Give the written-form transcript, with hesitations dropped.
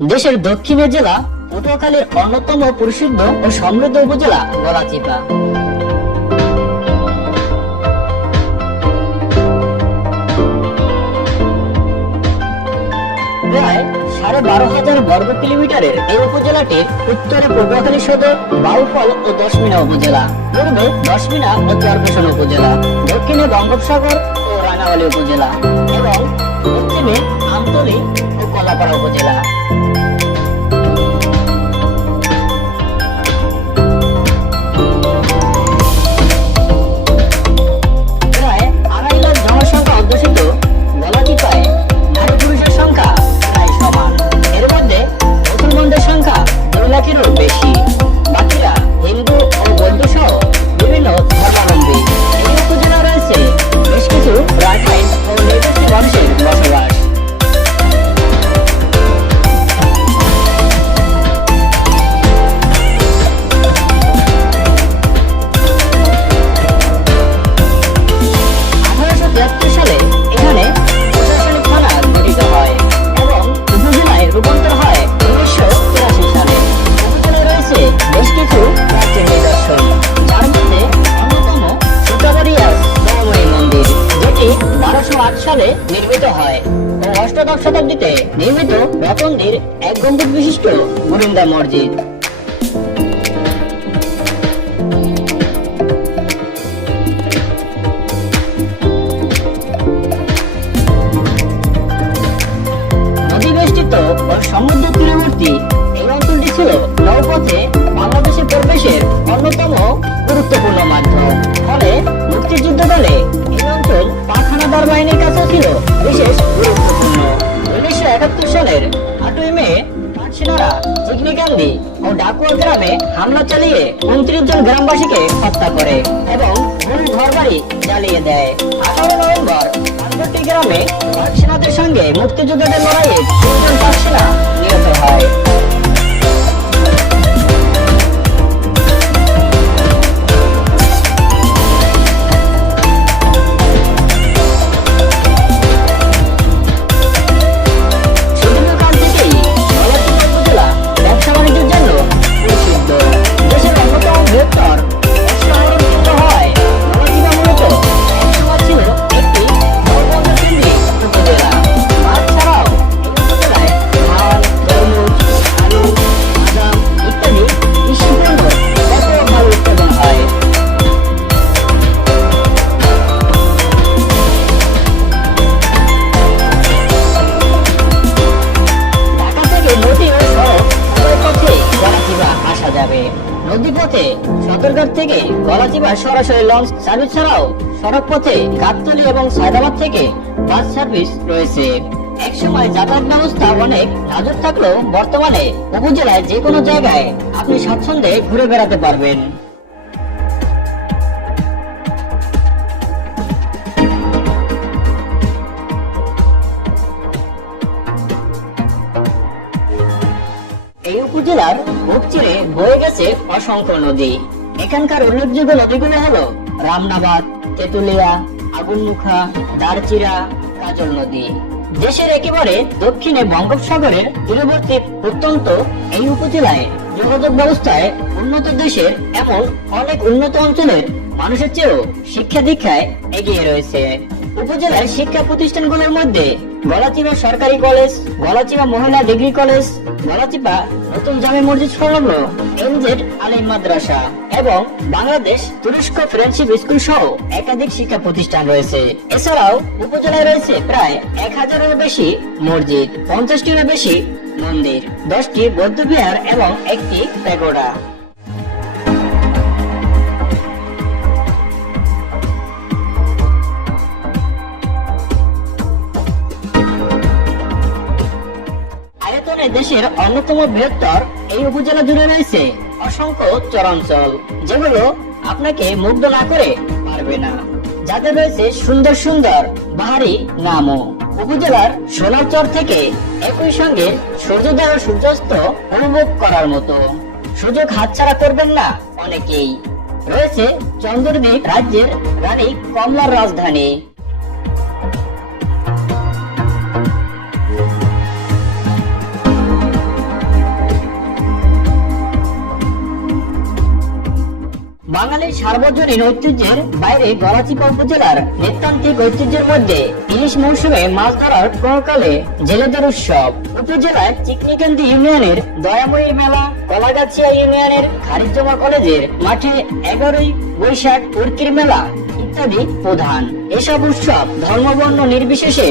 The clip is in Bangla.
দেশের দক্ষিণের জেলা পটুয়াখালীর অন্যতম প্রসিদ্ধ ও সমৃদ্ধ উপজেলা গলাচিপা। প্রায় 12,500 বর্গ কিলোমিটারের এই উপজেলাটির উত্তরে পটুয়াখালী সদর, বাউফল ও দশমিনা উপজেলা, পূর্বে দশমিনা ও চরপেশন উপজেলা, দক্ষিণে বঙ্গোপসাগর ও রাঙামালী উপজেলা এবং পশ্চিমে আমতলী ও কলাপাড়া উপজেলা। প্রায় 2.5 লাখ জনসংখ্যা অধ্যুষিত গলাচিপায় নারী পুরুষের সংখ্যা প্রায় সমান। এর মধ্যে মুসলমানদের সংখ্যা 2 লাখেরও বেশি, বাকিরা হিন্দু ও বৌদ্ধ সহ বিভিন্ন ধর্মাবলম্বী। এই উপজেলা রয়েছে বেশ কিছু রাখাইন ও নির্দিষ্ট মানুষের বসবাস। সালে এখানে প্রশাসনিক থানা গঠিত হয় এবং উপজেলায় রূপান্তর হয় 1983 সালে। উপজেলায় রয়েছে বেশ কিছু প্রাচীন নিদর্শন, যার মধ্যে অন্যতম সুতাবাড়িয়ার দয়াময়ী মন্দির, যেটি 1208 সালে নির্মিত হয় ও অষ্টাদশ শতাব্দীতে নির্মিত রতনদীর 1 গম্বুজ বিশিষ্ট বুরিন্দা মসজিদ। সমুদ্র তীরবর্তী এই অঞ্চলটি ছিল নৌপথে বাংলাদেশে প্রবেশের অন্যতম গুরুত্বপূর্ণ মাধ্যম। ফলে মুক্তিযুদ্ধকালে এই অঞ্চল পাক হানাদার বাহিনীর কাছে ছিল বিশেষ গুরুত্বপূর্ণ। 1971 সালের 8ই মে পাক সেনারা চিকনিকান্দি ও ডাকুয়া গ্রামে হামলা চালিয়ে 29 জন গ্রামবাসীকে হত্যা করে এবং মূল ঘরবাড়ি জ্বালিয়ে দেয়। 18 নভেম্বর পার্বতী গ্রামে পাক সেনাদের সঙ্গে মুক্তিযোদ্ধাদের লড়াইয়ে 3 জন পাক সেনা নিহত হয়। নদীপথে সদরঘাট থেকে গলাচিপা সরাসরি লঞ্চ সার্ভিস ছাড়াও সড়ক পথে গাবতলী এবং সায়দাবাদ থেকে বাস সার্ভিস রয়েছে। একসময় যাতায়াত ব্যবস্থা অনেক নাজুক থাকলেও বর্তমানে উপজেলায় যে কোনো জায়গায় আপনি স্বাচ্ছন্দ্যে ঘুরে বেড়াতে পারবেন। এই উপজেলার বুক চিরে বয়ে গেছে অসংখ্য নদী। এখানকার উল্লেখযোগ্য নদীগুলো হলো রামনাবাদ, তেতুলিয়া, আগুনমুখা, দারচিরা, কাজল নদী। দেশের একেবারে দক্ষিণে বঙ্গোপসাগরের তীরবর্তী প্রত্যন্ত এই উপজেলায় যোগাযোগ ব্যবস্থায় উন্নত দেশের এমন অনেক উন্নত অঞ্চলের মানুষের চেয়েও শিক্ষা দীক্ষায় এগিয়ে রয়েছে। উপজেলার শিক্ষা প্রতিষ্ঠানগুলোর মধ্যে গলাচিপা সরকারি কলেজ, গলাচিপা মহিলা ডিগ্রি কলেজ, গলাচিপা নতুন জামে মসজিদ সংলগ্ন এমজেড আলিম মাদ্রাসা এবং বাংলাদেশ তুরস্ক ফ্রেন্ডশিপ স্কুল সহ একাধিক শিক্ষা প্রতিষ্ঠান রয়েছে। এছাড়াও উপজেলায় রয়েছে প্রায় 1000-এর বেশি মসজিদ, 50-টিরও বেশি মন্দির, 10টি বৌদ্ধ বিহার এবং 1টি প্যাগোডা। দেশের অন্যতম বৃহত্তর এই উপজেলা জুড়ে রয়েছে অসংখ্য চরাঞ্চল, যেগুলো আপনাকে মুগ্ধ না করে পারবে না, যাতে রয়েছে সুন্দর সুন্দর বাহারি নামও। উপজেলার সোনারচর থেকে একই সঙ্গে সূর্যোদয় ও সূর্যাস্ত অনুভব করার মতো সুযোগ হাতছাড়া করবেন না অনেকেই। রয়েছে চন্দ্রদ্বীপ, রাজ্যের রানী কমলার রাজধানী। বাঙালির সার্বজনীন ঐতিহ্যের বাইরে গলাচিপা উপজেলার নৃতান্ত্রিক ঐতিহ্যের মধ্যে ইলিশ মৌসুমে মাছ ধরার প্রকালে জেলেদের উৎসব। উপজেলার চিকনিকান্দি ইউনিয়নের দয়াময়ীর মেলা, কলাগাছিয়া ইউনিয়নের খারিজমা কলেজের মাঠে 11ই বৈশাখ উর্কির মেলা ইত্যাদি প্রধান। এসব উৎসব ধর্মবর্ণ নির্বিশেষে